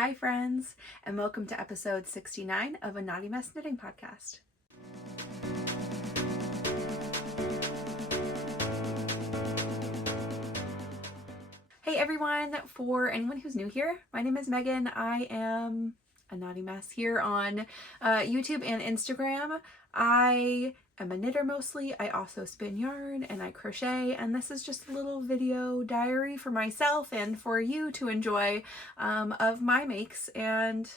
Hi friends, and welcome to episode 69 of a Naughty Mess Knitting Podcast. Hey everyone, for anyone who's new here, my name is Megan. I am a Naughty Mess here on YouTube and Instagram. I am a knitter mostly. I also spin yarn and I crochet, and this is just a little video diary for myself and for you to enjoy of my makes and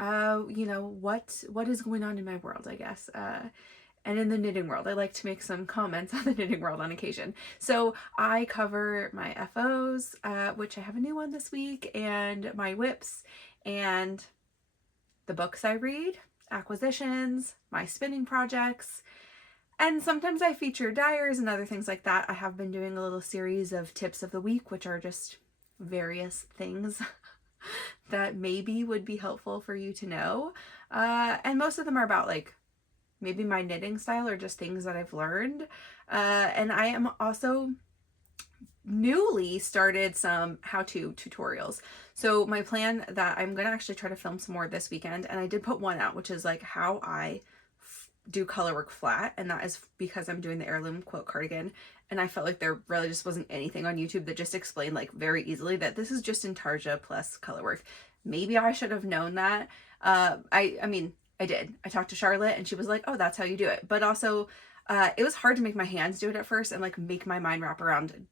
you know, what is going on in my world, I guess. And in the knitting world. I like to make some comments on the knitting world on occasion. So I cover my FOs, which I have a new one this week, and my whips, and the books I read, acquisitions, my spinning projects, and sometimes I feature dyers and other things like that. I have been doing a little series of tips of the week, which are just various things that maybe would be helpful for you to know. And most of them are about like maybe my knitting style or just things that I've learned. And I am also newly started some how-to tutorials. So my plan that I'm going to actually try to film some more this weekend, and I did put one out, which is like how I do color work flat, and that is because I'm doing the Heirloom quilt cardigan, and I felt like there really just wasn't anything on YouTube that just explained like very easily that this is just intarsia plus color work. Maybe I should have known that. I mean, I did. I talked to Charlotte and she was like, oh, that's how you do it. But also, it was hard to make my hands do it at first and like make my mind wrap around,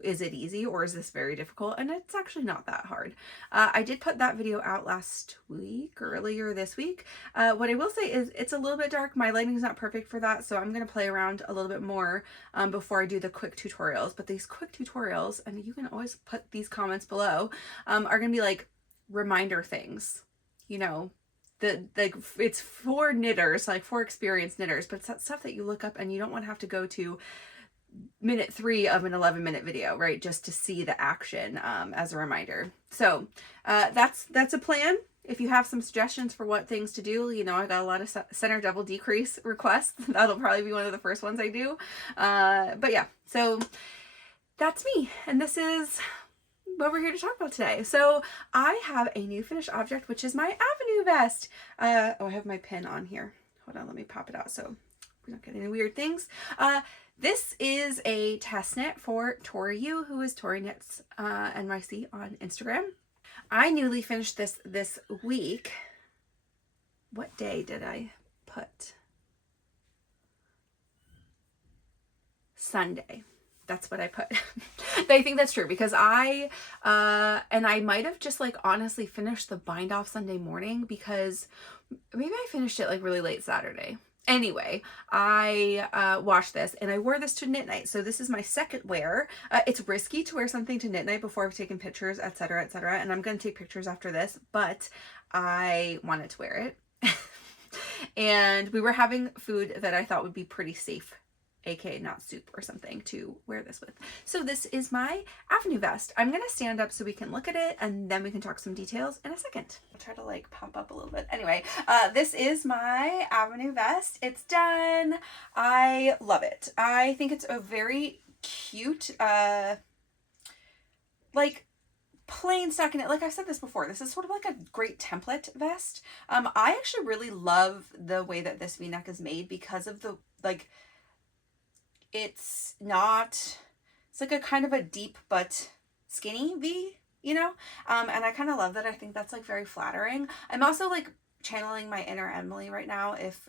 is it easy or is this very difficult? And it's actually not that hard. I did put that video out last week, earlier this week. What I will say is it's a little bit dark. My lighting's not perfect for that, so I'm going to play around a little bit more before I do the quick tutorials. But these quick tutorials, and you can always put these comments below, are going to be like reminder things, you know, like it's for knitters, like for experienced knitters, but it's that stuff that you look up and you don't want to have to go to minute 3 of an 11-minute video, right? Just to see the action as a reminder. So that's a plan. If you have some suggestions for what things to do, you know, I got a lot of center double decrease requests. That'll probably be one of the first ones I do. But yeah, so that's me. And this is what we're here to talk about today. So I have a new finished object, which is my Avenue vest. Oh, I have my pen on here. Hold on, let me pop it out so we don't get any weird things. This is a test knit for Tori Yu, who is Tori Knits NYC on Instagram. I newly finished this week. What day did I put? Sunday. That's what I put. I think that's true because I might have just like honestly finished the bind off Sunday morning because maybe I finished it like really late Saturday. Anyway, I washed this and I wore this to knit night. So this is my second wear. It's risky to wear something to knit night before I've taken pictures, etc., etc. And I'm going to take pictures after this, but I wanted to wear it. And we were having food that I thought would be pretty safe, aka not soup or something, to wear this with. So this is my Avenue vest. I'm gonna stand up so we can look at it and then we can talk some details in a second. I'll try to like pop up a little bit. Anyway, this is my Avenue vest. It's done. I love it. I think it's a very cute, like plain stockinette. Like I've said this before, this is sort of like a great template vest. I actually really love the way that this V-neck is made because of the like, it's like a kind of a deep but skinny V, you know? And I kind of love that. I think that's like very flattering. I'm also like channeling my inner Emily right now. If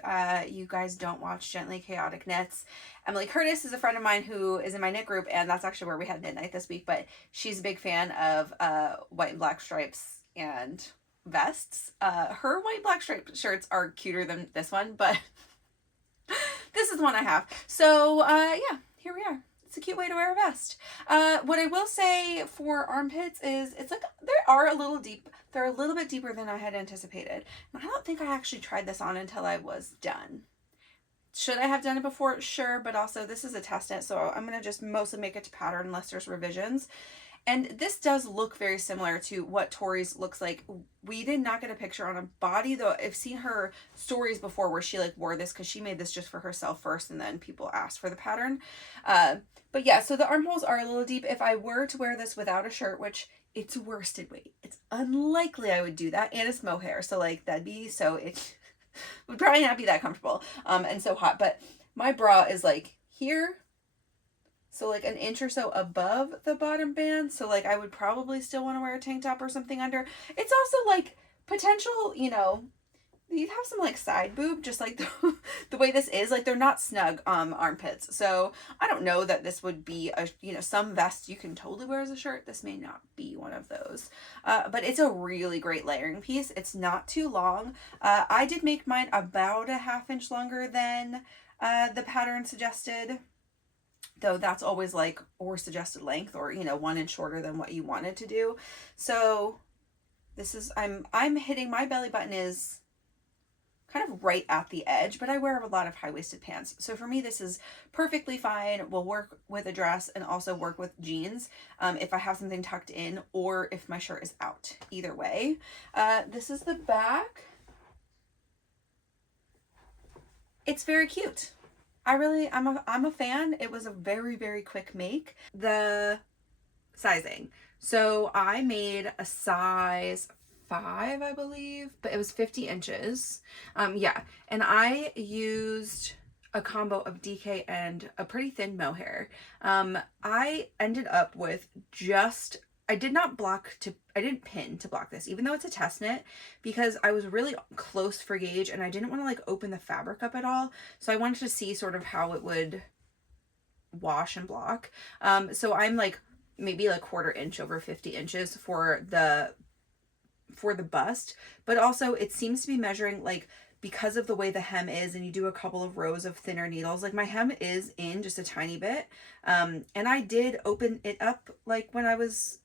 you guys don't watch Gently Chaotic Knits, Emily Curtis is a friend of mine who is in my knit group, and that's actually where we had knit night this week, but she's a big fan of white and black stripes and vests. Her white and black striped shirts are cuter than this one, but this is the one I have. So yeah, here we are. It's a cute way to wear a vest. What I will say for armpits is it's like they're a little deep. They're a little bit deeper than I had anticipated. And I don't think I actually tried this on until I was done. Should I have done it before? Sure, but also this is a test knit, so I'm going to just mostly make it to pattern unless there's revisions. And this does look very similar to what Tori's looks like. We did not get a picture on a body, though I've seen her stories before where she like wore this because she made this just for herself first and then people asked for the pattern. But yeah, so the armholes are a little deep. If I were to wear this without a shirt, which it's worsted weight. It's unlikely I would do that, and it's mohair, so like that'd be so it would probably not be that comfortable and so hot. But my bra is like here, so like an inch or so above the bottom band, so like I would probably still want to wear a tank top or something under. It's also like potential, you know, you'd have some like side boob, just like the way this is, like they're not snug armpits. So I don't know that this would be a, you know, some vests you can totally wear as a shirt. This may not be one of those, but it's a really great layering piece. It's not too long. I did make mine about a 1/2 inch longer than the pattern suggested, though that's always like, or suggested length, or, you know, 1 inch shorter than what you wanted to do. So this is, I'm hitting, my belly button is kind of right at the edge, but I wear a lot of high-waisted pants. So for me, this is perfectly fine. Will work with a dress and also work with jeans if I have something tucked in or if my shirt is out. Either way. This is the back. It's very cute. I'm a fan. It was a very, very quick make. The sizing. So I made a size 5, I believe, but it was 50 inches. Yeah, and I used a combo of DK and a pretty thin mohair. I ended up with just, I didn't pin to block this, even though it's a test knit, because I was really close for gauge and I didn't want to like open the fabric up at all. So I wanted to see sort of how it would wash and block. So I'm like maybe like 1/4 inch over 50 inches for the bust, but also it seems to be measuring, like, because of the way the hem is and you do a couple of rows of thinner needles, like my hem is in just a tiny bit, and I did open it up like when I was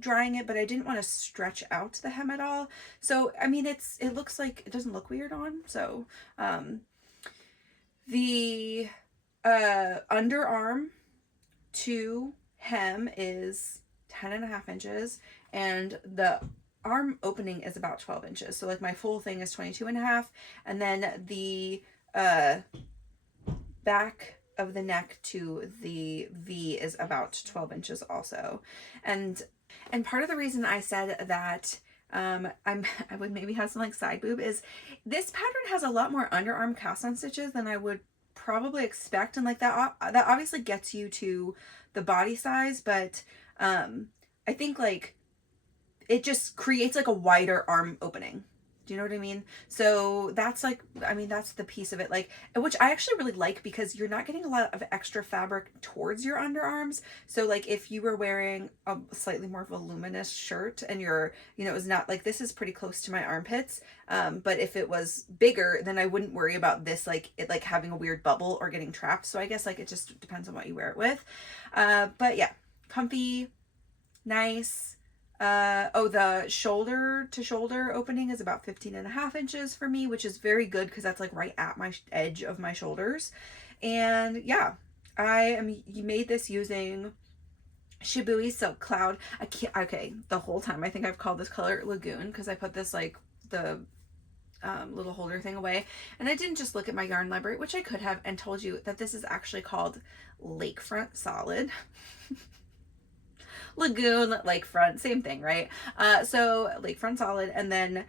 drying it, but I didn't want to stretch out the hem at all. So I mean, it looks like, it doesn't look weird on. So the underarm to hem is 10.5 inches, and the arm opening is about 12 inches. So like my full thing is 22.5, and then the back of the neck to the V is about 12 inches also. And part of the reason I said that I would maybe have some like side boob is this pattern has a lot more underarm cast on stitches than I would probably expect, and like that obviously gets you to the body size, but I think like it just creates like a wider arm opening. Do you know what I mean? So that's like, I mean, that's the piece of it, like, which I actually really like, because you're not getting a lot of extra fabric towards your underarms. So like if you were wearing a slightly more voluminous shirt and you're, you know, it was not like, this is pretty close to my armpits, but if it was bigger, then I wouldn't worry about this, like it like having a weird bubble or getting trapped. So I guess like it just depends on what you wear it with. But yeah, comfy, nice. Oh, the shoulder to shoulder opening is about 15.5 inches for me, which is very good because that's like right at my edge of my shoulders. And yeah, you made this using Shibui Silk Cloud. Okay, the whole time I think I've called this color Lagoon because I put this like the little holder thing away, and I didn't just look at my yarn library, which I could have, and told you that this is actually called Lakefront Solid. Lagoon, lakefront, same thing, right? So Lakefront Solid, and then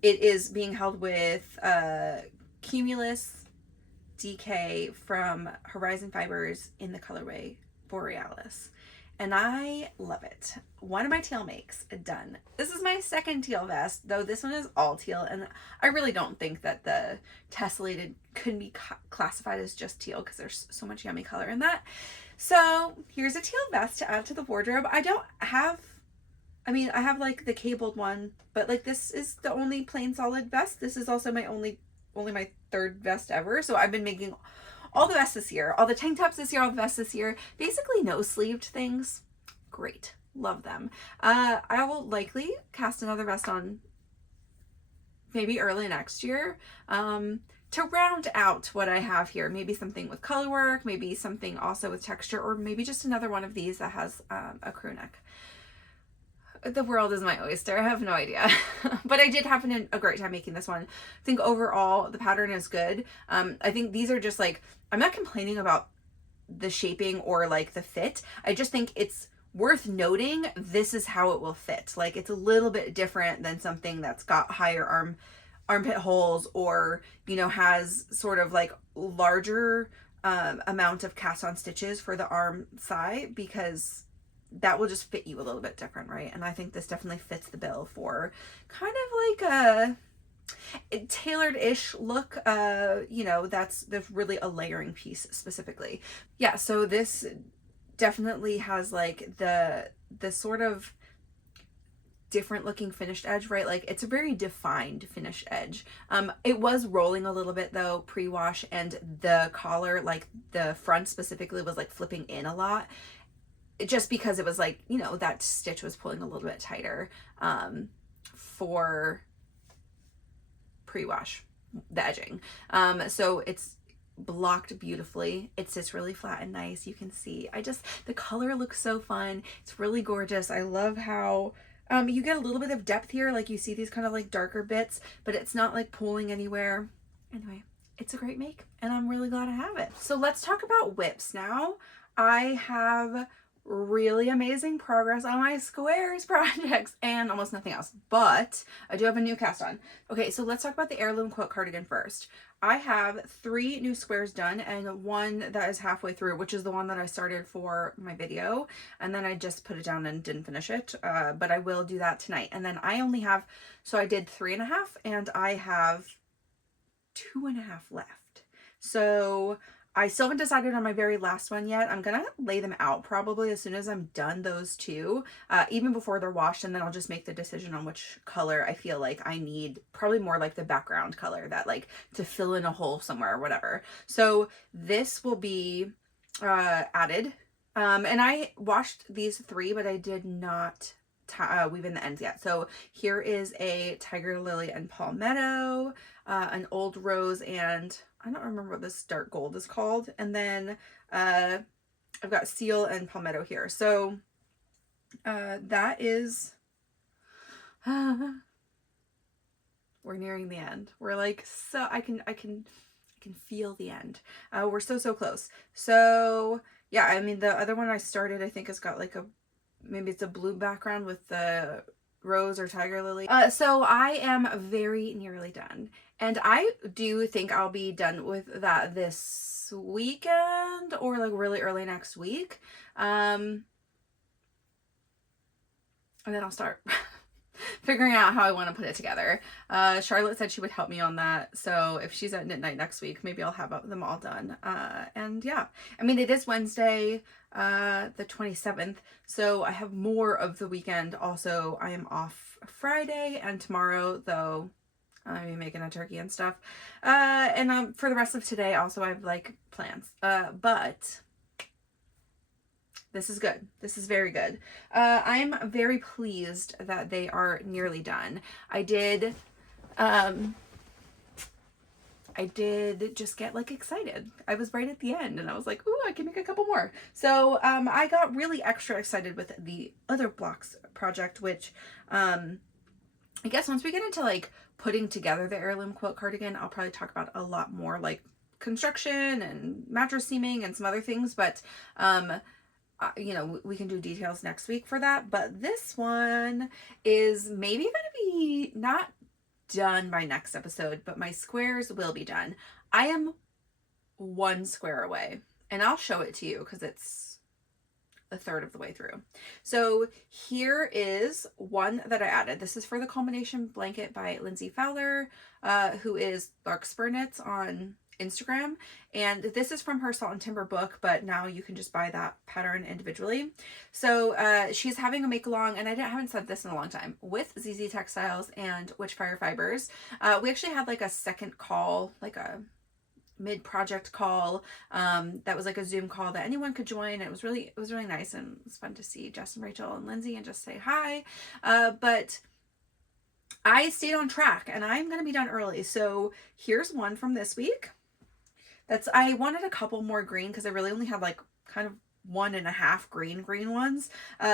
it is being held with Cumulus DK from Horizon Fibers in the colorway Borealis, and I love it. One of my teal makes done. This is my second teal vest, though this one is all teal, and I really don't think that the tessellated could be classified as just teal because there's so much yummy color in that. So here's a teal vest to add to the wardrobe. I have like the cabled one, but like this is the only plain solid vest. This is also my only my third vest ever. So I've been making all the vests this year, all the tank tops this year, all the vests this year, basically no sleeved things. Great. Love them. I will likely cast another vest on maybe early next year. To round out what I have here, maybe something with color work, maybe something also with texture, or maybe just another one of these that has a crew neck. The world is my oyster. I have no idea. But I did have a great time making this one. I think overall the pattern is good. I think these are just like, I'm not complaining about the shaping or like the fit. I just think it's worth noting, this is how it will fit. Like, it's a little bit different than something that's got higher armpit holes, or, you know, has sort of like larger amount of cast on stitches for the arm side, because that will just fit you a little bit different, right? And I think this definitely fits the bill for kind of like a tailored-ish look. You know, that's really a layering piece specifically. Yeah, so this definitely has like the sort of different looking finished edge, right? Like, it's a very defined finished edge. It was rolling a little bit though pre-wash, and the collar, like the front specifically, was like flipping in a lot, just because it was like, you know, that stitch was pulling a little bit tighter for pre-wash, the edging. So it's blocked beautifully. It sits really flat and nice. You can see, the color looks so fun. It's really gorgeous. I love how you get a little bit of depth here. Like, you see these kind of like darker bits, but it's not like pulling anywhere. Anyway, it's a great make, and I'm really glad I have it. So let's talk about whips now. I have really amazing progress on my squares projects and almost nothing else, but I do have a new cast on. Okay, so let's talk about the Heirloom Quilt Cardigan first. I have 3 new squares done and 1 that is halfway through, which is the one that I started for my video, and then I just put it down and didn't finish it, but I will do that tonight. And then I only have, so I did 3.5 and I have 2.5 left. So I still haven't decided on my very last one yet. I'm gonna lay them out probably as soon as I'm done those 2, even before they're washed, and then I'll just make the decision on which color I feel like I need, probably more like the background color, that like to fill in a hole somewhere or whatever. So this will be added. And I washed these 3, but I did not weave in the ends yet. So here is a Tiger Lily and Palmetto, an Old Rose, and I don't remember what this dark gold is called. And then I've got Seal and Palmetto here. So that is, we're nearing the end. We're like, so I can feel the end. We're so close. So yeah, I mean, the other one I started, I think, has got like maybe it's a blue background with the rose or tiger lily. So I am very nearly done, and I do think I'll be done with that this weekend or like really early next week. And then I'll start figuring out how I want to put it together. Charlotte said she would help me on that, so if she's at midnight next week, maybe I'll have them all done. And yeah, I mean, it is Wednesday, the 27th, so I have more of the weekend. Also, I am off Friday and tomorrow, though I'm making a turkey and stuff. And for the rest of today, also, I have like plans. But this is good. This is very good. I'm very pleased that they are nearly done. I did just get like excited. I was right at the end and I was like, ooh, I can make a couple more. So I got really extra excited with the other blocks project, which I guess once we get into like putting together the Heirloom Quilt Cardigan, I'll probably talk about a lot more like construction and mattress seaming and some other things, but you know, we can do details next week for that. But this one is maybe going to be not done by next episode, but my squares will be done. I am 1 square away, and I'll show it to you because it's a third of the way through. So here is one that I added. This is for the Culmination Blanket by Lindsay Fowler, who is Larkspur Knits on Instagram, and this is from her Salt and Timber book, but now you can just buy that pattern individually. So she's having a make along, and I haven't said this in a long time, with ZZ Textiles and Witchfire Fibers. We actually had like a second call, like a mid-project call, that was like a Zoom call that anyone could join. It was really nice, and it was fun to see Jess and Rachel and Lindsay and just say hi. But I stayed on track, and I'm going to be done early. So here's one from this week. I wanted a couple more green because I really only had like kind of 1.5 green ones.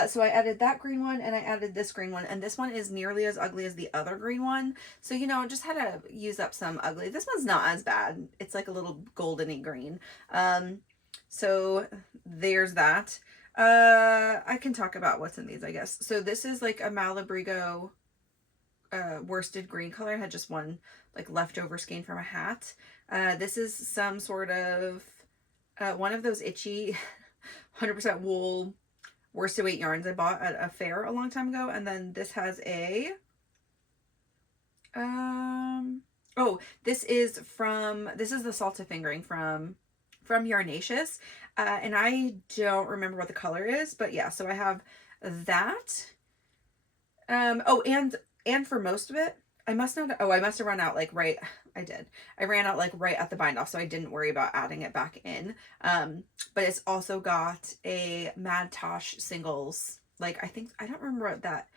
So I added that green one, and I added this green one, and this one is nearly as ugly as the other green one. So, you know, just had to use up some ugly. This one's not as bad. It's like a little goldeny green. So there's that. I can talk about what's in these, I guess. So this is like a Malabrigo worsted green color. I had just one like leftover skein from a hat. This is some sort of one of those itchy 100% wool worsted weight yarns I bought at a fair a long time ago. And then this has a oh, this is the Salsa fingering from Yarnaceous. And I don't remember what the color is, but yeah, so I have that. Oh, and for most of it, I must have run out like right, I ran out like right at the bind off, so I didn't worry about adding it back in. But it's also got a Mad Tosh singles, like I don't remember what that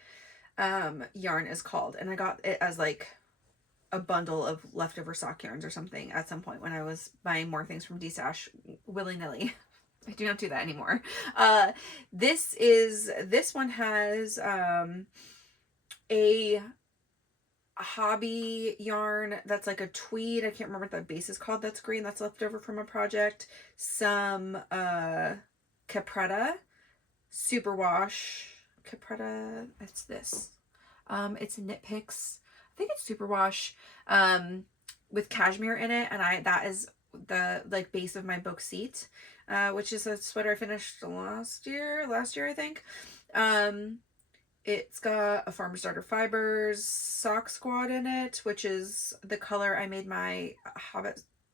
yarn is called, and I got it as like a bundle of leftover sock yarns or something at some point when I was buying more things from D-Stash willy-nilly. I do not do that anymore. This one has a hobby yarn that's like a tweed. I can't remember what that base is called. That's green. That's left over from a project. Some Capretta superwash. Capretta. It's this. It's Knit Picks. I think it's superwash with cashmere in it, and that is the like base of my book seat, which is a sweater I finished last year I think. It's got a Farmer's Daughter Fibers sock squad in it, which is the color I made my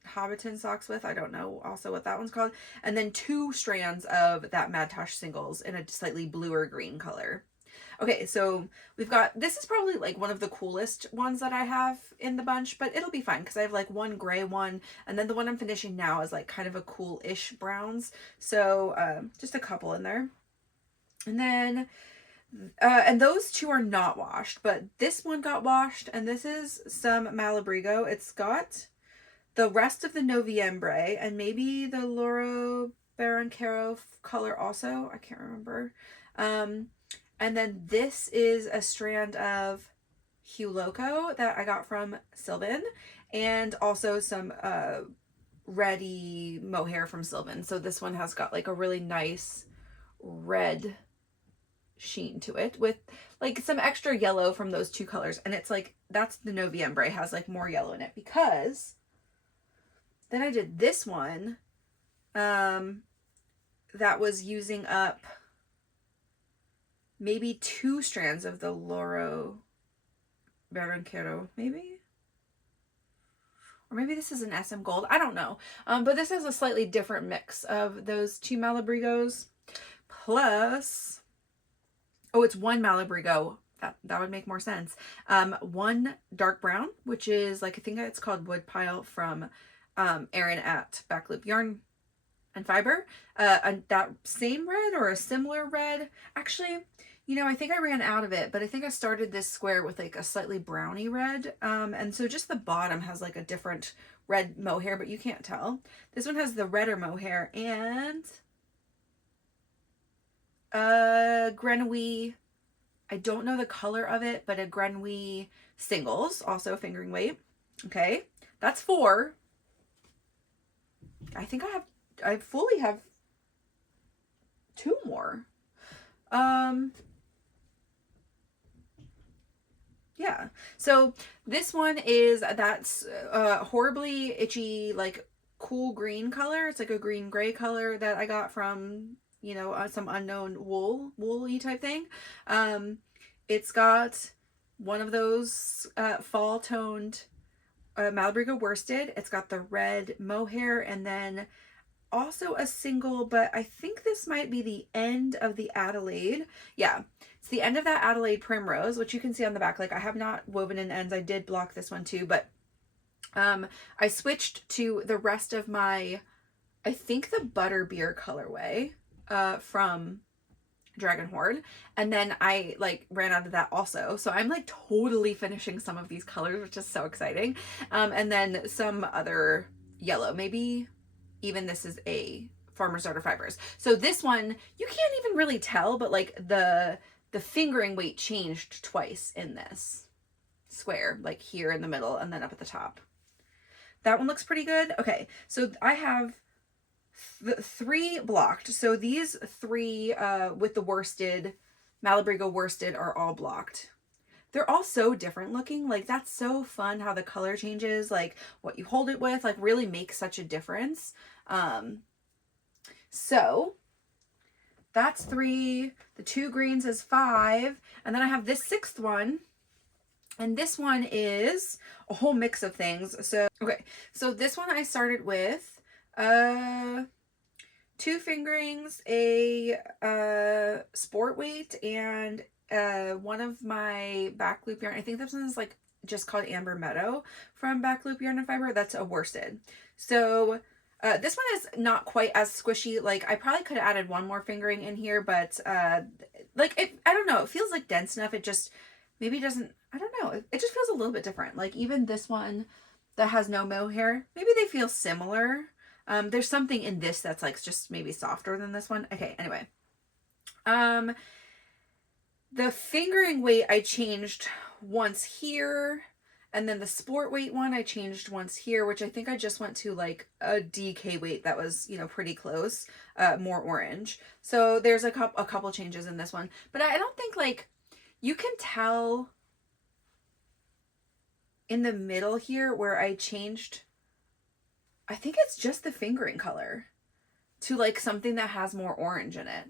Hobbiton socks with. I don't know also what that one's called. And then 2 strands of that Mad Tosh singles in a slightly bluer green color. Okay, so we've got, this is probably like one of the coolest ones that I have in the bunch, but it'll be fine because I have like one gray one, and then the one I'm finishing now is like kind of a cool-ish browns. So just a couple in there. And then, and those 2 are not washed, but this one got washed, and this is some Malabrigo. It's got the rest of the Noviembre and maybe the Loro Baroncaro color also. I can't remember. And then this is a strand of Hue Loco that I got from Sylvan, and also some reddy mohair from Sylvan. So this one has got like a really nice red sheen to it with like some extra yellow from those 2 colors. And it's like, that's the Noviembre, has like more yellow in it, because then I did this one that was using up maybe 2 strands of the Loro Baroncaro, maybe? Or maybe this is an SM Gold. I don't know. But this is a slightly different mix of those 2 Malabrigos. Plus, oh, it's 1 Malabrigo. That would make more sense. 1 dark brown, which is like, I think it's called Woodpile from Erin at Backloop Yarn and Fiber. And that same red or a similar red. Actually, you know, I think I ran out of it, but I think I started this square with like a slightly browny red. And so just the bottom has like a different red mohair, but you can't tell. This one has the redder mohair and Grenouille. I don't know the color of it, but a Grenouille singles, also fingering weight. Okay, that's 4. I think I fully have 2 more. Yeah, so this one that's horribly itchy, like cool green color. It's like a green gray color that I got from, you know, some unknown woolly type thing. It's got one of those fall toned Malabrigo worsted. It's got the red mohair, and then also a single, but I think this might be the end of the Adelaide. Yeah, it's the end of that Adelaide Primrose, which you can see on the back. Like, I have not woven in ends. I did block this one too, but I switched to the rest of my, I think the Butterbeer colorway from Dragon Horde, and then I like ran out of that also. So I'm like totally finishing some of these colors, which is so exciting. And then some other yellow, maybe even this is a Farmer's Daughter Fibers. So this one, you can't even really tell, but like the fingering weight changed twice in this square, like here in the middle and then up at the top. That one looks pretty good. Okay, so I have 3 blocked. So these 3 with the worsted, Malabrigo worsted, are all blocked. They're all so different looking. Like, that's so fun how the color changes, like what you hold it with, like really makes such a difference. So that's 3. The 2 greens is 5. And then I have this 6th one. And this one is a whole mix of things. So, okay. So this one I started with 2 fingerings, a sport weight, and one of my back loop yarn. I think this one is like just called Amber Meadow from Back Loop Yarn and Fiber. That's a worsted. So this one is not quite as squishy. Like, I probably could have added one more fingering in here, but like, I don't know. It feels like dense enough. It just maybe doesn't, I don't know. It just feels a little bit different. Like, even this one that has no mohair, maybe they feel similar. There's something in this that's like just maybe softer than this one. Okay, anyway. The fingering weight I changed once here, and then the sport weight one I changed once here, which I think I just went to like a DK weight that was, you know, pretty close, more orange. So there's a couple changes in this one, but I don't think, like, you can tell in the middle here where I changed, I think it's just the fingering color to like something that has more orange in it.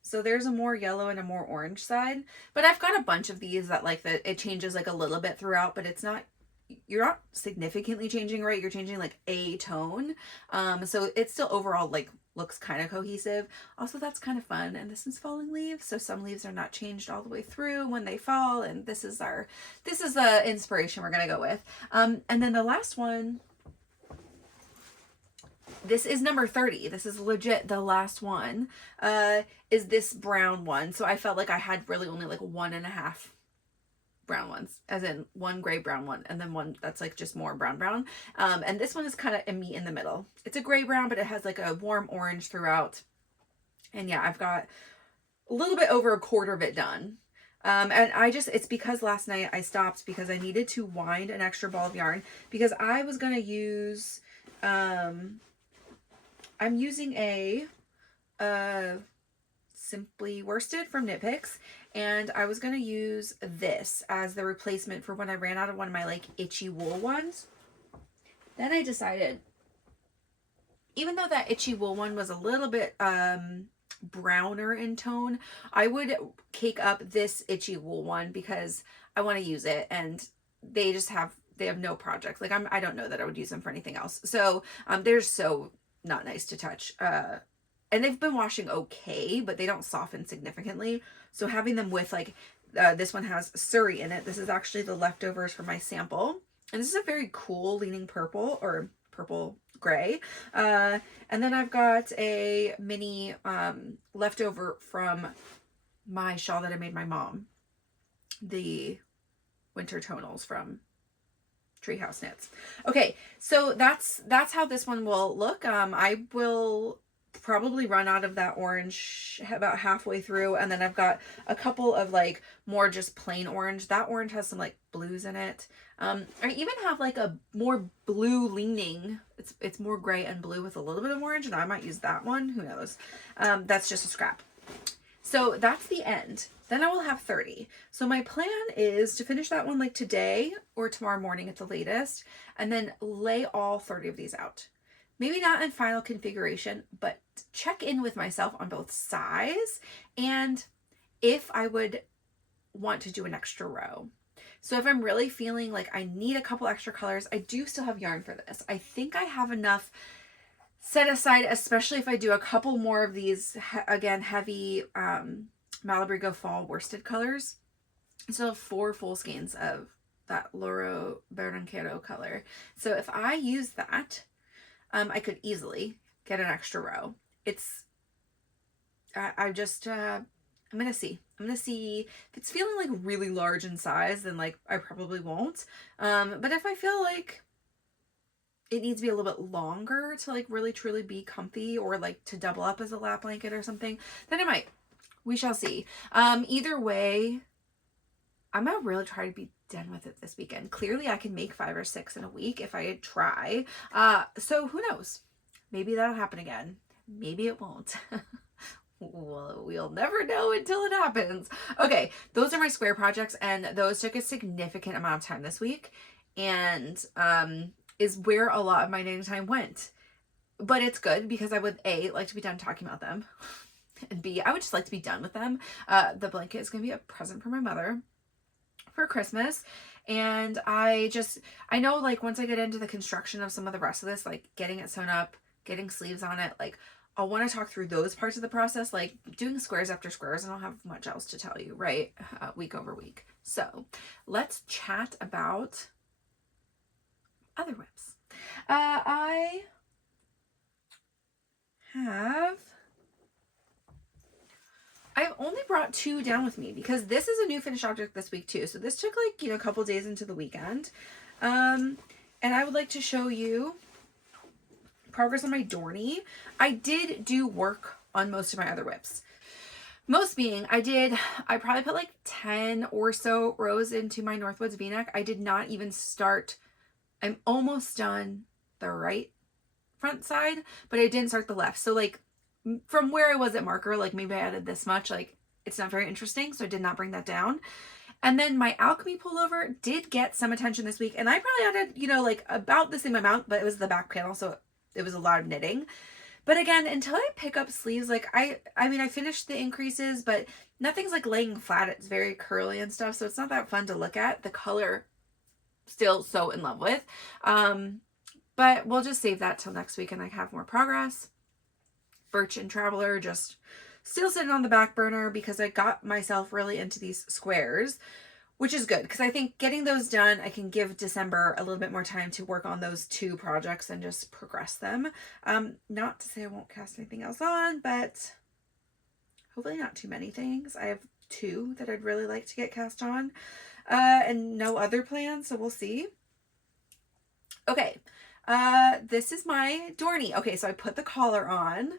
So there's a more yellow and a more orange side, but I've got a bunch of these that like that it changes like a little bit throughout, but it's not, you're not significantly changing, right? You're changing like a tone. So it's still overall like looks kind of cohesive. Also, that's kind of fun. And this is falling leaves. So some leaves are not changed all the way through when they fall. And this is the inspiration we're going to go with. And then the last one, this is number 30. This is legit the last one, is this brown one. So I felt like I had really only like 1.5 brown ones, as in one gray brown one, and then one that's like just more brown. And this one is kind of a meet in the middle. It's a gray brown, but it has like a warm orange throughout. And yeah, I've got a little bit over 1/4 of it done. And it's because last night I stopped because I needed to wind an extra ball of yarn, because I was going to use, I'm using a Simply Worsted from Knit Picks, and I was going to use this as the replacement for when I ran out of one of my like itchy wool ones. Then I decided, even though that itchy wool one was a little bit browner in tone, I would cake up this itchy wool one because I want to use it, and they have no projects. Like, I don't know that I would use them for anything else. So they're so not nice to touch. And they've been washing okay, but they don't soften significantly. So having them with like, this one has Surrey in it. This is actually the leftovers from my sample. And this is a very cool leaning purple, or purple gray. And then I've got a mini leftover from my shawl that I made my mom. The winter tonals from Treehouse Knits. Okay, so that's how this one will look. I will probably run out of that orange about halfway through, and then I've got a couple of like more just plain orange. That orange has some like blues in it. I even have like a more blue leaning, it's more gray and blue with a little bit of orange, and I might use that one, who knows. That's just a scrap. So that's the end. Then I will have 30. So my plan is to finish that one like today or tomorrow morning at the latest, and then lay all 30 of these out. Maybe not in final configuration, but check in with myself on both size and if I would want to do an extra row. So if I'm really feeling like I need a couple extra colors, I do still have yarn for this. I think I have enough set aside, especially if I do a couple more of these, again, heavy Malabrigo fall worsted colors. So 4 full skeins of that Loro Berranquero color. So if I use that, I could easily get an extra row. I'm gonna see. I'm gonna see if it's feeling like really large in size, then like I probably won't. But if I feel like it needs to be a little bit longer to like really truly be comfy, or like to double up as a lap blanket or something, then I might. We shall see. Either way, I'm gonna really try to be done with it this weekend. Clearly I can make 5 or 6 in a week if I try. So who knows? Maybe that'll happen again. Maybe it won't. Well, we'll never know until it happens. Okay, those are my square projects, and those took a significant amount of time this week, and is where a lot of my knitting time went. But it's good because I would A, like to be done talking about them, and B, I would just like to be done with them. The blanket is going to be a present for my mother for Christmas. And I know like once I get into the construction of some of the rest of this, like getting it sewn up, getting sleeves on it, like I'll want to talk through those parts of the process, like doing squares after squares. I don't have much else to tell you, right? Week over week. So let's chat about other whips. I've only brought 2 down with me because this is a new finished object this week too. So this took like, a couple days into the weekend. And I would like to show you progress on my Dornie. I did do work on most of my other whips. Most being, I probably put like 10 or so rows into my Northwoods V-neck. I did not even start, I'm almost done the right front side, but I didn't start the left. So like from where I was at marker, like maybe I added this much, like it's not very interesting. So I did not bring that down. And then my alchemy pullover did get some attention this week. And I probably added, like about the same amount, but it was the back panel. So it was a lot of knitting. But again, until I pick up sleeves, like I mean, I finished the increases, but nothing's like laying flat. It's very curly and stuff. So it's not that fun to look at. The color still so in love with. But we'll just save that till next week and I have more progress. Birch and Traveler just still sitting on the back burner because I got myself really into these squares, which is good because I think getting those done, I can give December a little bit more time to work on those 2 projects and just progress them. Not to say I won't cast anything else on, but hopefully not too many things. I have 2 that I'd really like to get cast on, and no other plans, so we'll see. Okay, this is my Dornie. Okay, so I put the collar on.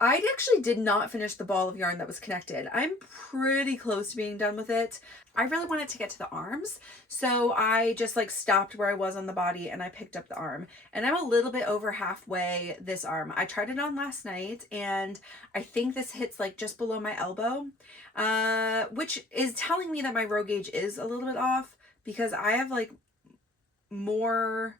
I actually did not finish the ball of yarn that was connected. I'm pretty close to being done with it. I really wanted to get to the arms, so I just like stopped where I was on the body and I picked up the arm. And I'm a little bit over halfway this arm. I tried it on last night and I think this hits like just below my elbow, which is telling me that my row gauge is a little bit off because I have like more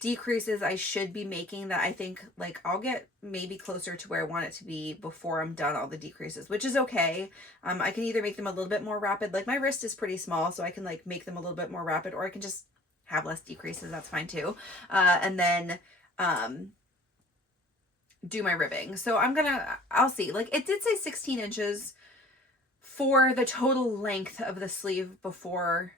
decreases I should be making that I think like I'll get maybe closer to where I want it to be before I'm done all the decreases, which is okay. I can either make them a little bit more rapid, like my wrist is pretty small, so I can like make them a little bit more rapid, or I can just have less decreases, that's fine too. And then do my ribbing. So I'll see, like it did say 16 inches for the total length of the sleeve before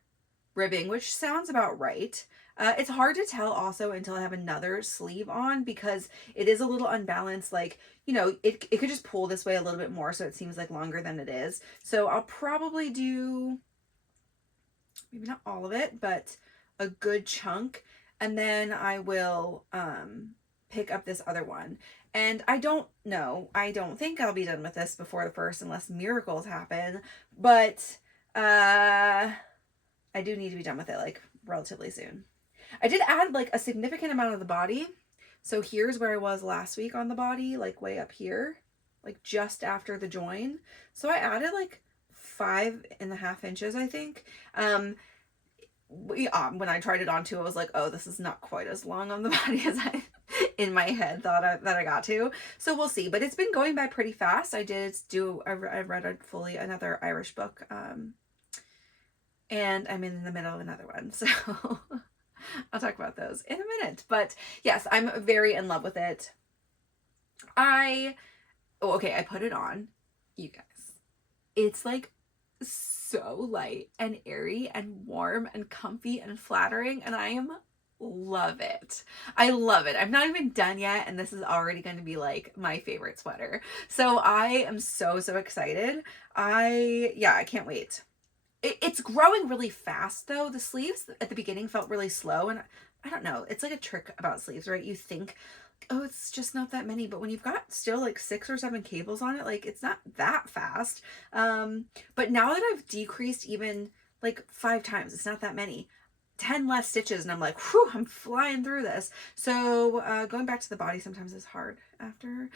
ribbing, which sounds about right. It's hard to tell also until I have another sleeve on because it is a little unbalanced. Like, it could just pull this way a little bit more so it seems like longer than it is. So I'll probably do, maybe not all of it, but a good chunk. And then I will pick up this other one. And I don't think I'll be done with this before the 1st unless miracles happen. But I do need to be done with it like relatively soon. I did add like a significant amount of the body. So here's where I was last week on the body, like way up here, like just after the join. So I added like 5.5 inches, I think. When I tried it on too, I was like, oh, this is not quite as long on the body as I in my head thought that I got to. So we'll see, but it's been going by pretty fast. I read fully another Irish book, and I'm in the middle of another one. So I'll talk about those in a minute. But yes, I'm very in love with it. I put it on, you guys. It's like so light and airy and warm and comfy and flattering, and I love it. I love it. I'm not even done yet, and this is already going to be like my favorite sweater. So I am so excited. I can't wait. It's growing really fast though. The sleeves at the beginning felt really slow, and I don't know. It's like a trick about sleeves, right? You think, oh, it's just not that many, but when you've got still like 6 or 7 cables on it, like it's not that fast. But now that I've decreased even like 5 times, it's not that many. 10 less stitches, and I'm like, whew, I'm flying through this. So going back to the body sometimes is hard after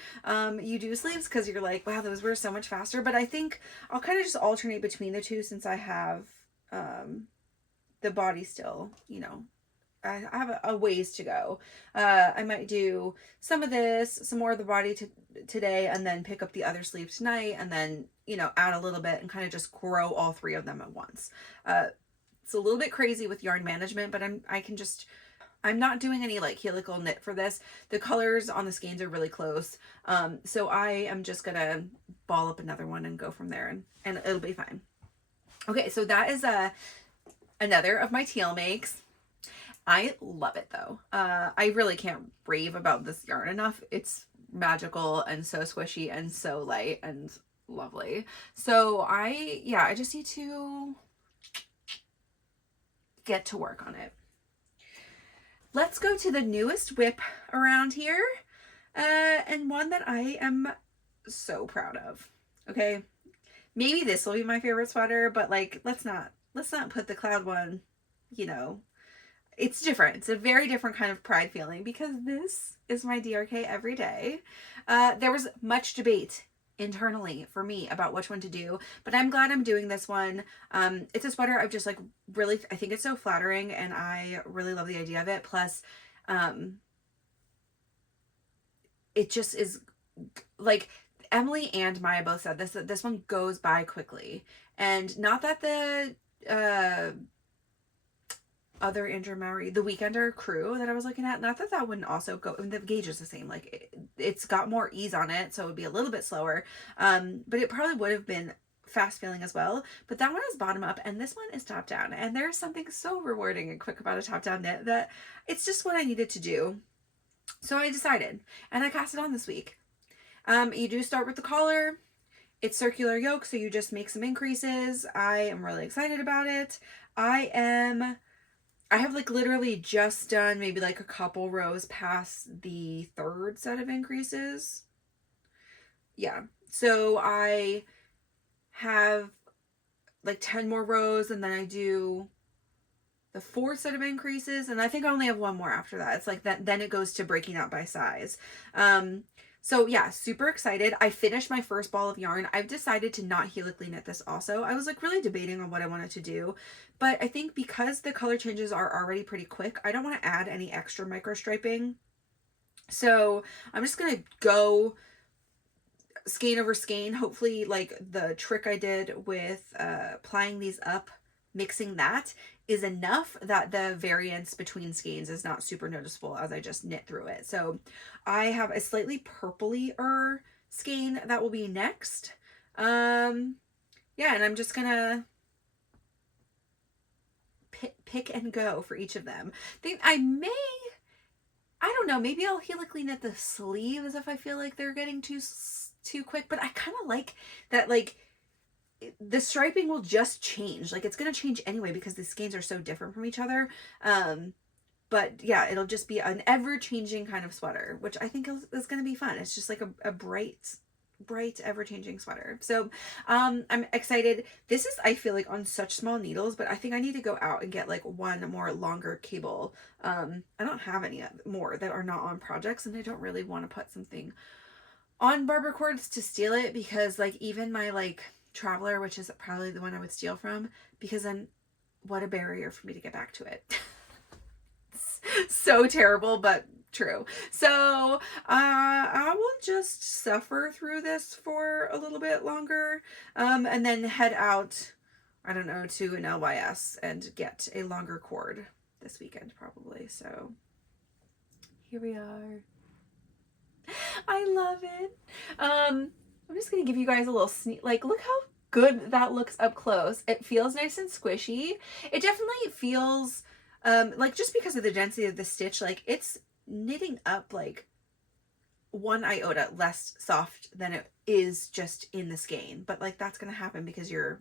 you do sleeves, because you're like, wow, those were so much faster. But I think I'll kind of just alternate between the two, since I have the body still, you know, I have a ways to go. I might do some of this, some more of the body today, and then pick up the other sleeve tonight, and then, you know, add a little bit and kind of just grow all three of them at once. It's a little bit crazy with yarn management, but I'm not doing any like helical knit for this. The colors on the skeins are really close. So I am just gonna ball up another one and go from there, and it'll be fine. Okay, so that is another of my teal makes. I love it though. I really can't rave about this yarn enough. It's magical and so squishy and so light and lovely. So I just need to get to work on it. Let's go to the newest whip around here, and one that I am so proud of. Okay, maybe this will be my favorite sweater, but like, let's not put the cloud one, you know, it's different. It's a very different kind of pride feeling, because this is my DRK Everyday. There was much debate internally for me about which one to do, but I'm glad I'm doing this one. It's a sweater I've just like really, I think it's so flattering, and I really love the idea of it. Plus, it just is like, Emily and Maya both said this, that this one goes by quickly. And not that the other Andrew Mowry, the Weekender crew that I was looking at, not that that wouldn't also go, I mean, the gauge is the same, like it's got more ease on it, so it would be a little bit slower, but it probably would have been fast feeling as well. But that one is bottom up, and this one is top down, and there's something so rewarding and quick about a top down knit that it's just what I needed to do. So I decided, and I cast it on this week. You do start with the collar. It's circular yoke, so you just make some increases. I am really excited about it. I have like literally just done maybe like a couple rows past the third set of increases. Yeah, so I have like 10 more rows, and then I do the fourth set of increases, and I think I only have one more after that. It's like that, then it goes to breaking out by size. So yeah, super excited. I finished my first ball of yarn. I've decided to not helically knit this also. I was like really debating on what I wanted to do, but I think because the color changes are already pretty quick, I don't want to add any extra micro striping. So I'm just going to go skein over skein. Hopefully like the trick I did with plying these up, mixing that is enough that the variance between skeins is not super noticeable as I just knit through it. So I have a slightly purpley-er skein that will be next. Yeah, and I'm just gonna pick and go for each of them. I don't know, maybe I'll helically knit the sleeves if I feel like they're getting too quick, but I kind of like that, like the striping will just change. Like it's going to change anyway because the skeins are so different from each other. But yeah, it'll just be an ever-changing kind of sweater, which I think is going to be fun. It's just like a bright, ever-changing sweater. So I'm excited. This is, I feel like, on such small needles, but I think I need to go out and get like one more longer cable. I don't have any more that are not on projects, and I don't really want to put something on barber cords to steal it, because like even my like Traveler, which is probably the one I would steal from, because then what a barrier for me to get back to it. So terrible, but true. So I will just suffer through this for a little bit longer, and then head out, I don't know, to an LYS and get a longer cord this weekend probably. So here we are. I love it. I'm just gonna give you guys a little sneak, like, look how good that looks up close. It feels nice and squishy. It definitely feels like, just because of the density of the stitch, like it's knitting up like 1 iota less soft than it is just in the skein, but like that's gonna happen because you're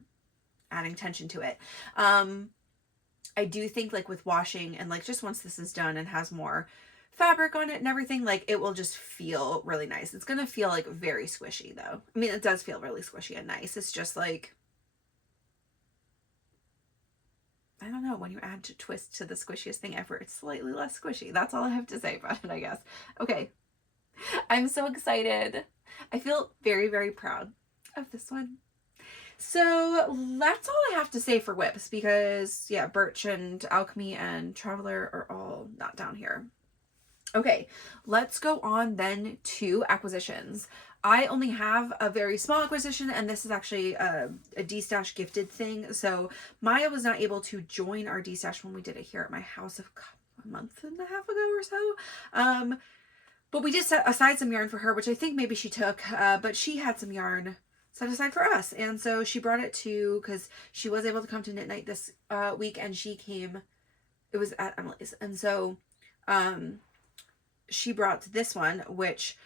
adding tension to it. I do think like with washing, and like just once this is done and has more fabric on it and everything, like it will just feel really nice. It's gonna feel like very squishy though. I mean, it does feel really squishy and nice. It's just like, I I don't know, when you add twist to the squishiest thing ever, it's slightly less squishy. That's all I have to say about it, I guess. Okay, I'm so excited. I feel very, very proud of this one. So that's all I have to say for whips, because yeah, Birch and Alchemy and Traveler are all not down here. Okay, let's go on then to acquisitions. I only have a very small acquisition, and this is actually a D-Stash gifted thing. So Maya was not able to join our D-Stash when we did it here at my house a month and a half ago or so. But we did set aside some yarn for her, which I think maybe she took, but she had some yarn set aside for us. And so she brought it to, because she was able to come to Knit Night this week, and she came, it was at Emily's. And so she brought this one, which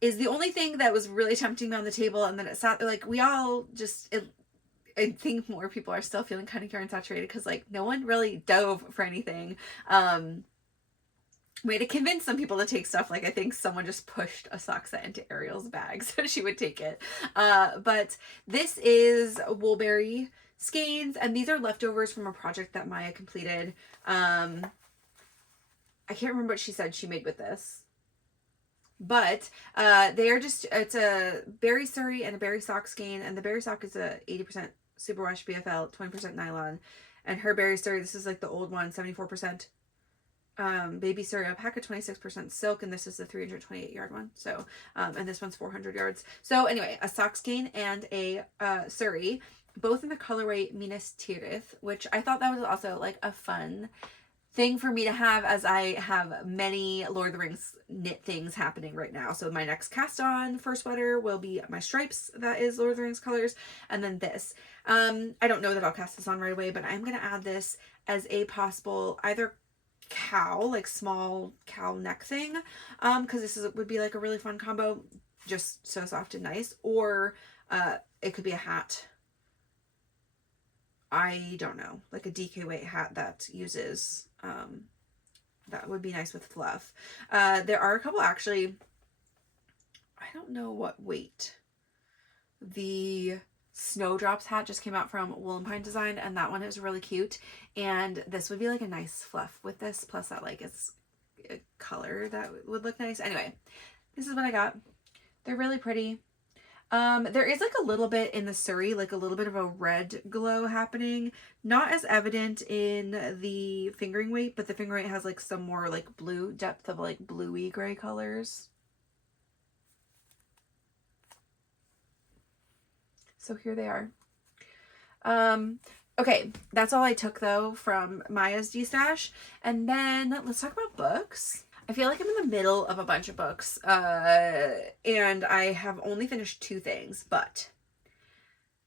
is the only thing that was really tempting me on the table. And then it sat, like, we all just, I think more people are still feeling kind of yarn saturated, because like no one really dove for anything. We had to convince some people to take stuff. Like, I think someone just pushed a sock set into Ariel's bag so she would take it. But this is Woolberry skeins, and these are leftovers from a project that Maya completed. I can't remember what she said she made with this. But they are just, it's a berry surrey and a berry sock skein, and the berry sock is a 80% superwash BFL, 20% nylon, and her berry surrey, this is like the old one, 74% baby surrey, a pack of 26% silk, and this is the 328 yard one. So and this one's 400 yards. So anyway, a sock skein and a surrey, both in the colorway Minas Tirith, which I thought that was also like a fun thing for me to have, as I have many Lord of the Rings knit things happening right now. So my next cast on for sweater will be my stripes, that is Lord of the Rings colors, and then this. I don't know that I'll cast this on right away, but I'm going to add this as a possible either cowl, like small cowl neck thing, because this would be like a really fun combo, just so soft and nice, or it could be a hat. I don't know, like a DK weight hat that uses, that would be nice with fluff. There are a couple, actually, I don't know what weight. The Snowdrops hat just came out from Wool and Pine Design, and that one is really cute, and this would be like a nice fluff with this, plus that like it's a color that would look nice. Anyway, this is what I got. They're really pretty. There is like a little bit in the surrey, like a little bit of a red glow happening. Not as evident in the fingering weight, but the fingering weight has like some more like blue depth of like bluey gray colors. So here they are. Okay, that's all I took though from Maya's D-Stash. And then let's talk about books. I feel like I'm in the middle of a bunch of books, and I have only finished 2 things, but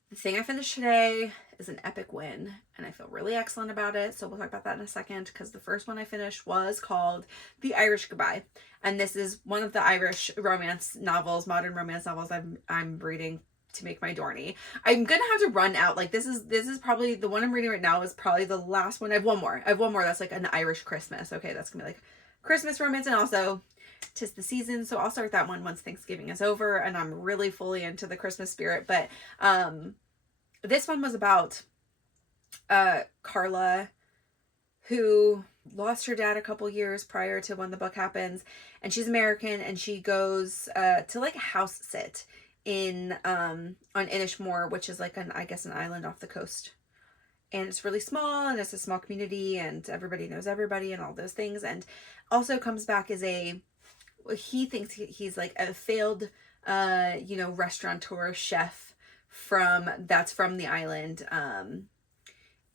the thing I finished today is an epic win, and I feel really excellent about it, so we'll talk about that in a second, because the first one I finished was called The Irish Goodbye, and this is one of the Irish romance novels, modern romance novels I'm reading to make my Dornie. I'm gonna have to run out, like this is probably, the one I'm reading right now is probably the last one. I have one more that's like an Irish Christmas. Okay, that's gonna be like Christmas romance, and also 'tis the season, so I'll start that one once Thanksgiving is over and I'm really fully into the Christmas spirit. But this one was about Carla, who lost her dad a couple years prior to when the book happens, and she's American, and she goes to like house sit in on Inishmore, which is like I guess an island off the coast. And it's really small, and it's a small community, and everybody knows everybody and all those things. And also comes back as he thinks he's like a failed, restaurateur chef from the island.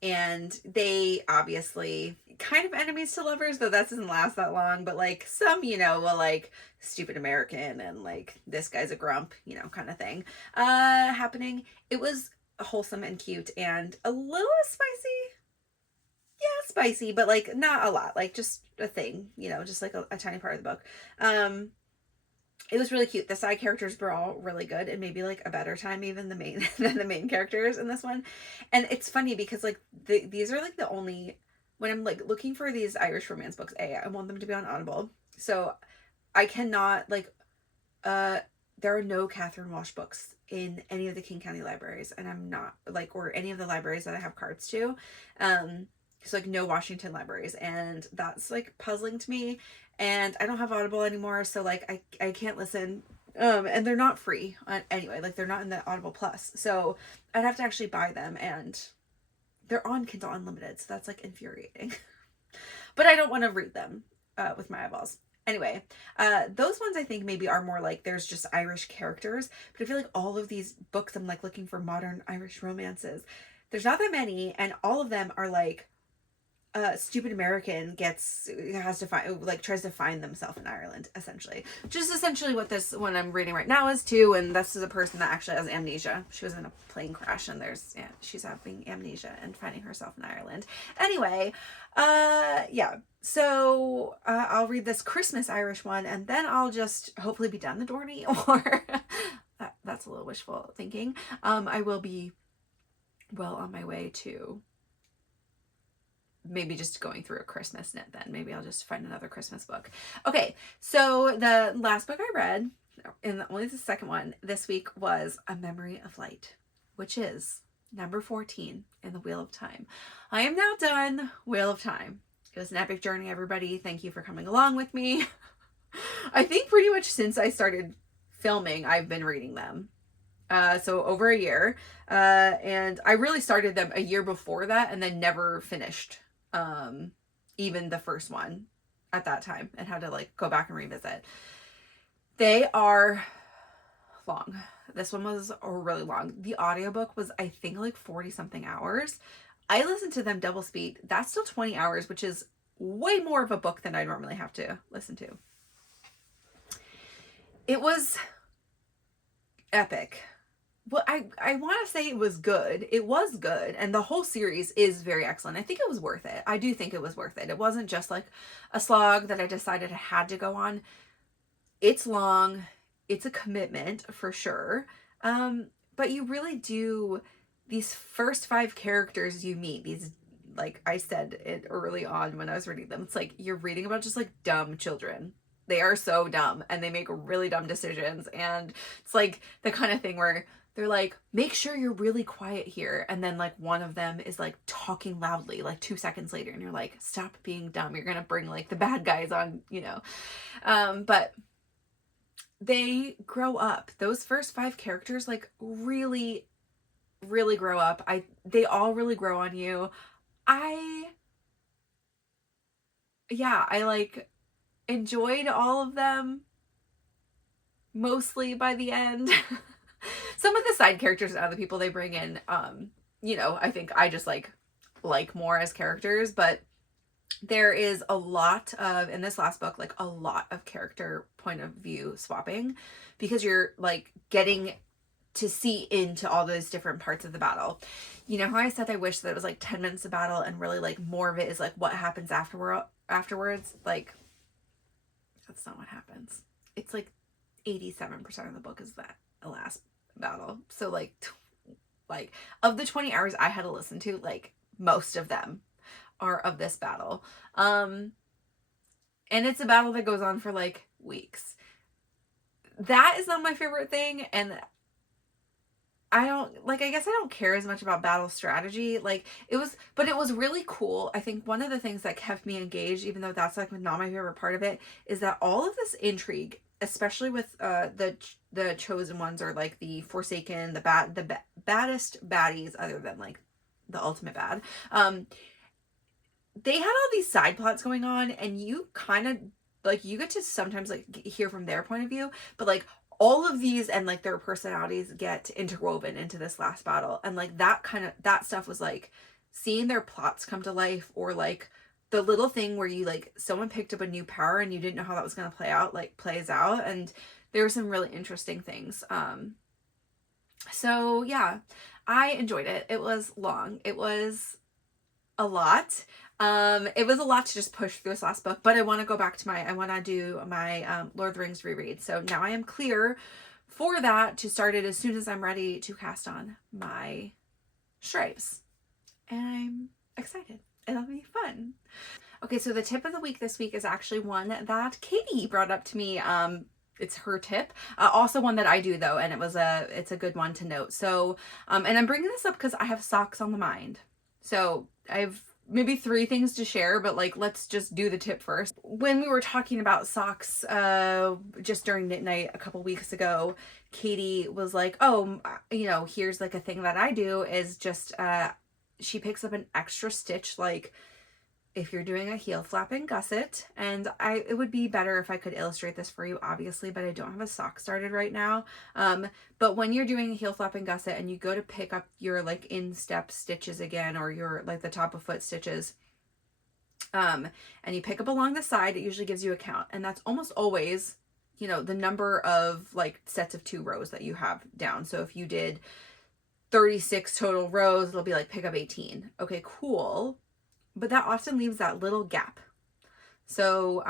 And they obviously kind of enemies to lovers, though that doesn't last that long. But like some, well, like stupid American and like this guy's a grump, kind of thing happening. It was wholesome and cute and a little spicy, but like not a lot, like just a thing, just like a tiny part of the book. It was really cute. The side characters were all really good, and maybe like a better time even than the main characters in this one. And it's funny because like these are like the only, when I'm like looking for these Irish romance books, I want them to be on Audible, so I cannot like there are no Catherine Walsh books in any of the King County libraries, and I'm not like, or any of the libraries that I have cards to. So like no Washington libraries, and that's like puzzling to me. And I don't have Audible anymore, so like I can't listen. And they're not free anyway, like they're not in the Audible Plus. So I'd have to actually buy them, and they're on Kindle Unlimited, so that's like infuriating. But I don't want to read them with my eyeballs. Anyway, those ones I think maybe are more like there's just Irish characters, but I feel like all of these books I'm like looking for modern Irish romances. There's not that many, and all of them are like stupid American has to find, like, tries to find themselves in Ireland, essentially. Just essentially what this one I'm reading right now is too, and this is a person that actually has amnesia. She was in a plane crash, and she's having amnesia and finding herself in Ireland. Anyway, yeah. So I'll read this Christmas Irish one, and then I'll just hopefully be done the Dornie, or that's a little wishful thinking. I will be well on my way to maybe just going through a Christmas knit then. Maybe I'll just find another Christmas book. Okay, so the last book I read, and only the second one this week, was A Memory of Light, which is number 14 in the Wheel of Time. I am now done Wheel of Time. It was an epic journey, everybody. Thank you for coming along with me. I think pretty much since I started filming, I've been reading them. So over a year. And I really started them a year before that and then never finished even the first one at that time, and had to like go back and revisit. They are long. This one was really long. The audiobook was, I think, like 40 something hours. I listened to them double speed. That's still 20 hours, which is way more of a book than I normally have to listen to. It was epic. Well, I want to say it was good. It was good. And the whole series is very excellent. I think it was worth it. I do think it was worth it. It wasn't just like a slog that I decided I had to go on. It's long. It's a commitment for sure. But you really do, these first 5 characters you meet, these, like I said it early on when I was reading them, it's like you're reading about just like dumb children. They are so dumb and they make really dumb decisions. And it's like the kind of thing where they're like, make sure you're really quiet here. And then like one of them is like talking loudly like 2 seconds later. And you're like, stop being dumb. You're going to bring like the bad guys on, you know. But they grow up. Those first 5 characters like really, really grow up. They all really grow on you. I like enjoyed all of them mostly by the end. Some of the side characters and other people they bring in, you know, I think I just like more as characters, but there is a lot of, in this last book, like a lot of character point of view swapping, because you're like getting to see into all those different parts of the battle. You know how I said I wish that it was like 10 minutes of battle and really like more of it is like what happens afterwards? Like, that's not what happens. It's like 87% of the book is that last battle. So like of the 20 hours I had to listen to, like most of them are of this battle. And it's a battle that goes on for like weeks. That is not my favorite thing, and I guess I don't care as much about battle strategy. Like but it was really cool. I think one of the things that kept me engaged, even though that's like not my favorite part of it, is that all of this intrigue, especially with the chosen ones, or like the Forsaken, the baddest baddies other than like the ultimate bad. They had all these side plots going on, and you kind of like, you get to sometimes like hear from their point of view, but like all of these and like their personalities get interwoven into this last battle. And like that stuff was like seeing their plots come to life, or like the little thing where you like someone picked up a new power and you didn't know how that was going to play out, like plays out. And there were some really interesting things. So yeah, I enjoyed it. It was long. It was a lot. It was a lot to just push through this last book, but I want to go back to I want to do my Lord of the Rings reread. So now I am clear for that to start it as soon as I'm ready to cast on my stripes. And I'm excited. It'll be fun. Okay, so the tip of the week this week is actually one that Katie brought up to me. It's her tip. Also one that I do though, and it's a good one to note. So, and I'm bringing this up because I have socks on the mind. So I've maybe 3 things to share, but like, let's just do the tip first. When we were talking about socks, just during knit night a couple weeks ago, Katie was like, oh, you know, here's like a thing that I do is just, she picks up an extra stitch, like if you're doing a heel flap and gusset, and it would be better if I could illustrate this for you, obviously, but I don't have a sock started right now. But when you're doing a heel flap and gusset and you go to pick up your like instep stitches again, or your like the top of foot stitches, and you pick up along the side, it usually gives you a count, and that's almost always, you know, the number of like sets of 2 rows that you have down. So if you did 36 total rows, it'll be like pick up 18. Okay, cool. But that often leaves that little gap. So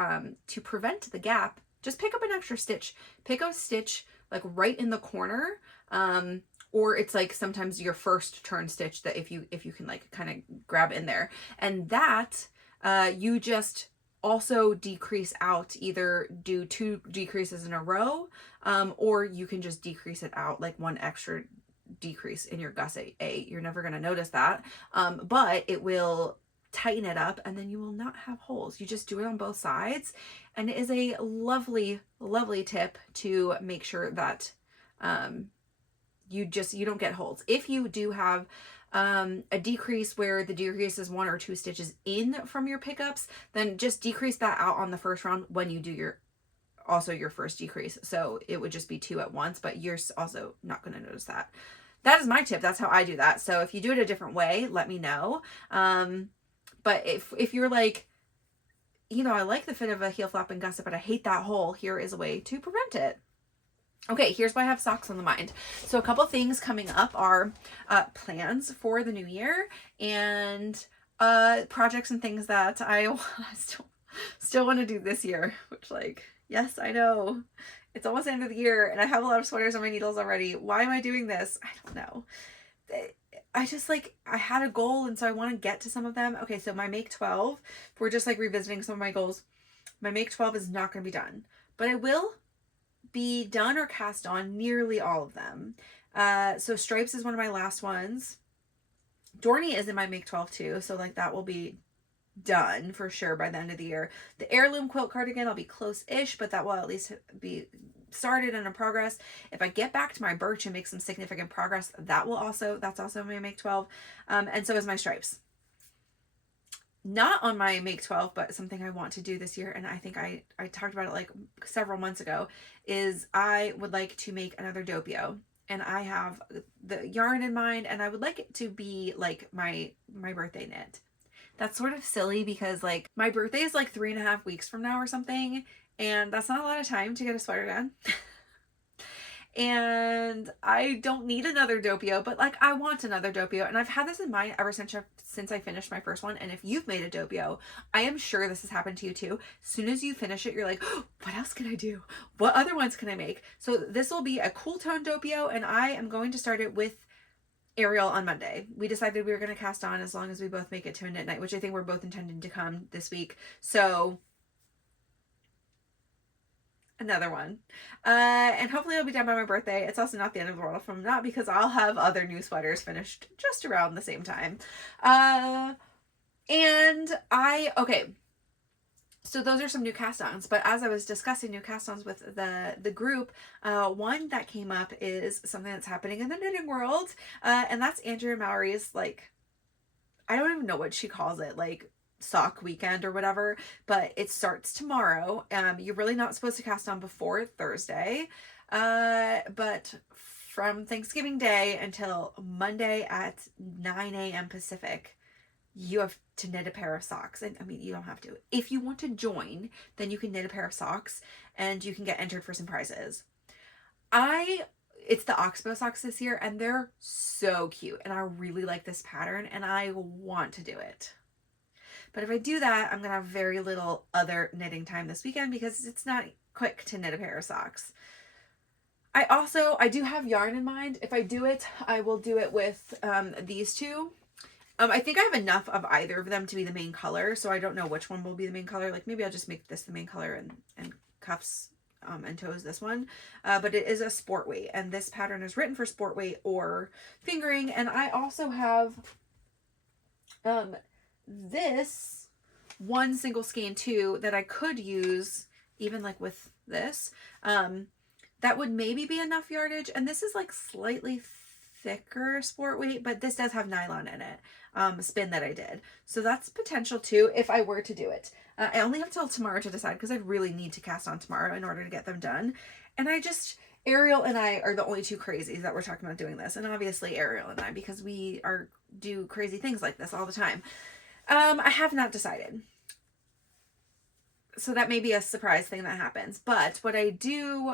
to prevent the gap, just pick up an extra stitch. Pick up a stitch like right in the corner, or it's like sometimes your first turn stitch that if you can like kind of grab in there, and that you just also decrease out, either do 2 decreases in a row, or you can just decrease it out like 1 extra decrease in your gusset A. You're never going to notice that, but it will tighten it up, and then you will not have holes. You just do it on both sides, and it is a lovely, lovely tip to make sure that you don't get holes. If you do have a decrease where the decrease is 1 or 2 stitches in from your pickups, then just decrease that out on the first round when you do your first decrease. So it would just be 2 at once, but you're also not going to notice that. That is my tip. That's how I do that. So if you do it a different way, let me know. But if you're like, you know, I like the fit of a heel flap and gusset, but I hate that hole, here is a way to prevent it. Okay, here's why I have socks on the mind. So a couple things coming up are plans for the new year, and projects and things that I still want to do this year, which, like, yes, I know. It's almost the end of the year, and I have a lot of sweaters on my needles already. Why am I doing this? I don't know. I just, like, I had a goal, and so I want to get to some of them. Okay, so my Make 12, if we're just, like, revisiting some of my goals, my Make 12 is not going to be done. But I will be done or cast on nearly all of them. So Stripes is one of my last ones. Dornie is in my Make 12 too, so, like, that will be done for sure by the end of the year. The Heirloom quilt cardigan, I'll be close-ish, but that will at least be started and in progress. If I get back to my birch and make some significant progress, that's also my Make 12. And so is my Stripes. Not on my Make 12, but something I want to do this year, and I think I talked about it like several months ago, is I would like to make another doppio. And I have the yarn in mind, and I would like it to be like my birthday knit. That's sort of silly because, like, my birthday is like 3.5 weeks from now or something, and that's not a lot of time to get a sweater done. And I don't need another doppio, but, like, I want another doppio, and I've had this in mind ever since I finished my first one. And if you've made a doppio, I am sure this has happened to you too. As soon as you finish it, you're like, oh, what else can I do? What other ones can I make? So this will be a cool tone doppio, and I am going to start it with Ariel on Monday. We decided we were going to cast on as long as we both make it to a knit night, which I think we're both intending to come this week. So another one. And hopefully it'll be done by my birthday. It's also not the end of the world if I'm not, because I'll have other new sweaters finished just around the same time. Okay. So those are some new cast-ons, but as I was discussing new cast-ons with the group, one that came up is something that's happening in the knitting world, and that's Andrea Mallory's, like, I don't even know what she calls it, like, sock weekend or whatever, but it starts tomorrow. You're really not supposed to cast on before Thursday, but from Thanksgiving Day until Monday at 9 a.m. Pacific, you have to knit a pair of socks. And I mean, you don't have to. If you want to join, then you can knit a pair of socks and you can get entered for some prizes. It's the Oxbow socks this year, and they're so cute, and I really like this pattern, and I want to do it. But if I do that, I'm going to have very little other knitting time this weekend because it's not quick to knit a pair of socks. I do have yarn in mind. If I do it, I will do it with these two. I think I have enough of either of them to be the main color, so I don't know which one will be the main color. Like, maybe I'll just make this the main color and cuffs and toes this one. But it is a sport weight, and this pattern is written for sport weight or fingering. And I also have this one single skein too that I could use even like with this, that would maybe be enough yardage. And this is like slightly thicker sport weight, but this does have nylon in it, spin that I did. So that's potential too if I were to do it. I only have till tomorrow to decide because I really need to cast on tomorrow in order to get them done. And Ariel and I are the only two crazies that we're talking about doing this. And obviously Ariel and I, because we do crazy things like this all the time. I have not decided. So that may be a surprise thing that happens. But what I do,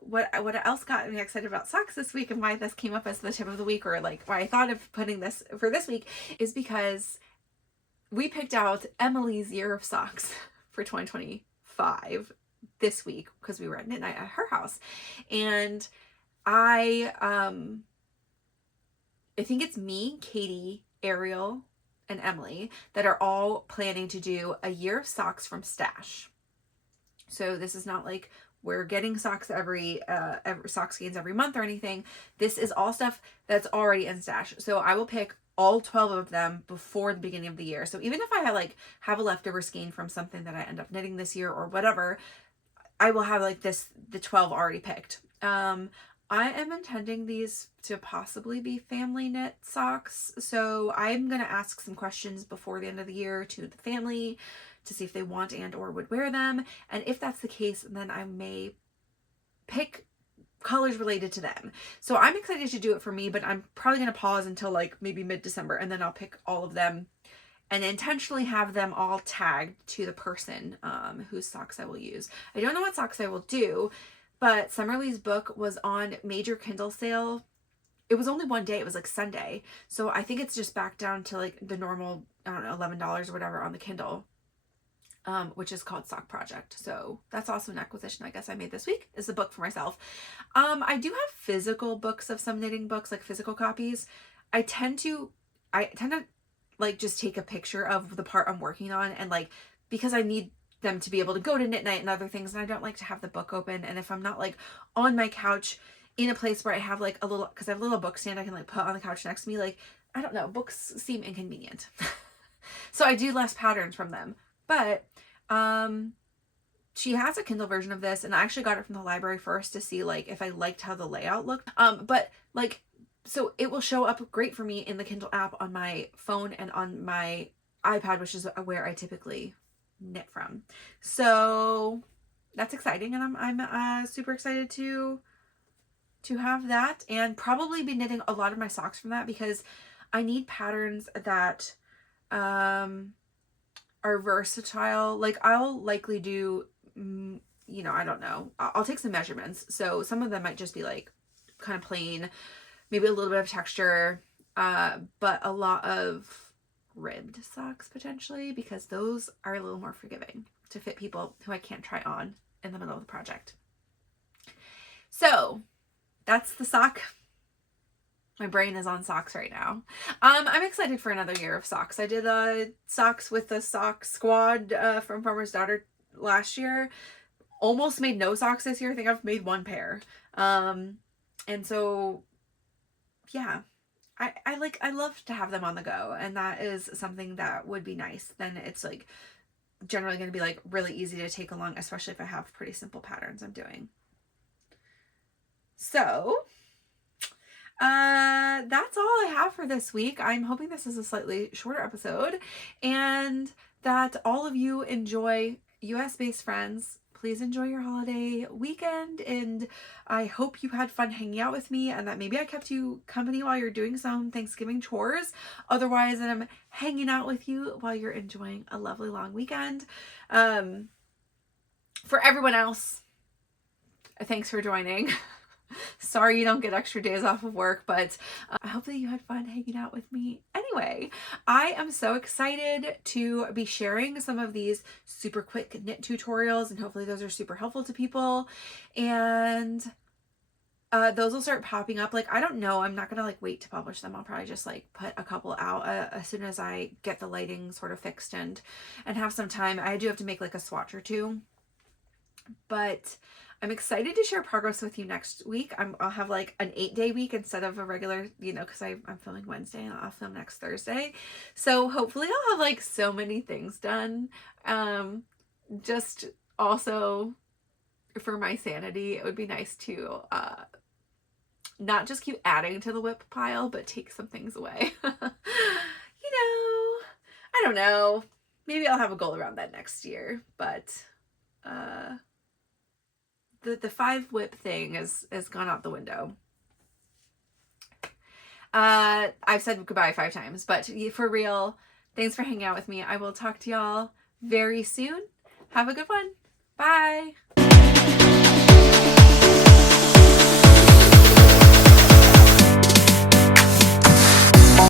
what else got me excited about socks this week and why this came up as the tip of the week, or like why I thought of putting this for this week, is because we picked out Emily's year of socks for 2025 this week because we were at Knit Night at her house. And I think it's me, Katie, Ariel, and Emily that are all planning to do a year of socks from stash. So this is not like we're getting socks every sock skeins every month or anything. This is all stuff that's already in stash. So I will pick all 12 of them before the beginning of the year. So even if I have a leftover skein from something that I end up knitting this year or whatever, I will have like the 12 already picked. I am intending these to possibly be family knit socks. So I'm going to ask some questions before the end of the year to the family to see if they want and or would wear them. And if that's the case, then I may pick colors related to them. So I'm excited to do it for me, but I'm probably going to pause until like maybe mid-December, and then I'll pick all of them and intentionally have them all tagged to the person whose socks I will use. I don't know what socks I will do, but Summerlee's book was on major Kindle sale. It was only one day. It was like Sunday. So I think it's just back down to like the normal, I don't know, $11 or whatever on the Kindle, which is called Sock Project. So that's also an acquisition I guess I made this week, is the book for myself. I do have physical books of some knitting books, like physical copies. I tend to like just take a picture of the part I'm working on, and like, because I need them to be able to go to Knit Night and other things, and I don't like to have the book open. And if I'm not like on my couch in a place where I have like a little, because I have a little book stand I can like put on the couch next to me, like, I don't know, books seem inconvenient. So I do less patterns from them. But she has a Kindle version of this, and I actually got it from the library first to see like if I liked how the layout looked. But like, so it will show up great for me in the Kindle app on my phone and on my iPad, which is where I typically knit from. So that's exciting, and I'm super excited to have that, and probably be knitting a lot of my socks from that, because I need patterns that are versatile. Like, I'll likely do, you know, I don't know, I'll take some measurements, so some of them might just be like kind of plain, maybe a little bit of texture, but a lot of ribbed socks potentially, because those are a little more forgiving to fit people who I can't try on in the middle of the project. So that's the sock. My brain is on socks right now. I'm excited for another year of socks. I did socks with the sock squad from Farmer's Daughter last year. Almost made no socks this year. I think I've made one pair. And so yeah, I love to have them on the go, and that is something that would be nice. Then it's like generally going to be like really easy to take along, especially if I have pretty simple patterns I'm doing. So that's all I have for this week. I'm hoping this is a slightly shorter episode, and that all of you enjoy, US-based friends. Please enjoy your holiday weekend, and I hope you had fun hanging out with me, and that maybe I kept you company while you're doing some Thanksgiving chores. Otherwise, I'm hanging out with you while you're enjoying a lovely long weekend. For everyone else, thanks for joining. Sorry you don't get extra days off of work, but I hope that you had fun hanging out with me. Anyway, I am so excited to be sharing some of these super quick knit tutorials, and hopefully those are super helpful to people. And those will start popping up. Like, I don't know, I'm not gonna like wait to publish them. I'll probably just like put a couple out as soon as I get the lighting sort of fixed and have some time. I do have to make like a swatch or two, but I'm excited to share progress with you next week. I'll have like an 8-day week instead of a regular, you know, because I'm filming Wednesday and I'll film next Thursday. So hopefully I'll have like so many things done. Just also for my sanity, it would be nice to not just keep adding to the whip pile, but take some things away. You know, I don't know. Maybe I'll have a goal around that next year, but the 5 whip thing has gone out the window. I've said goodbye 5 times, but for real, thanks for hanging out with me. I will talk to y'all very soon. Have a good one. Bye.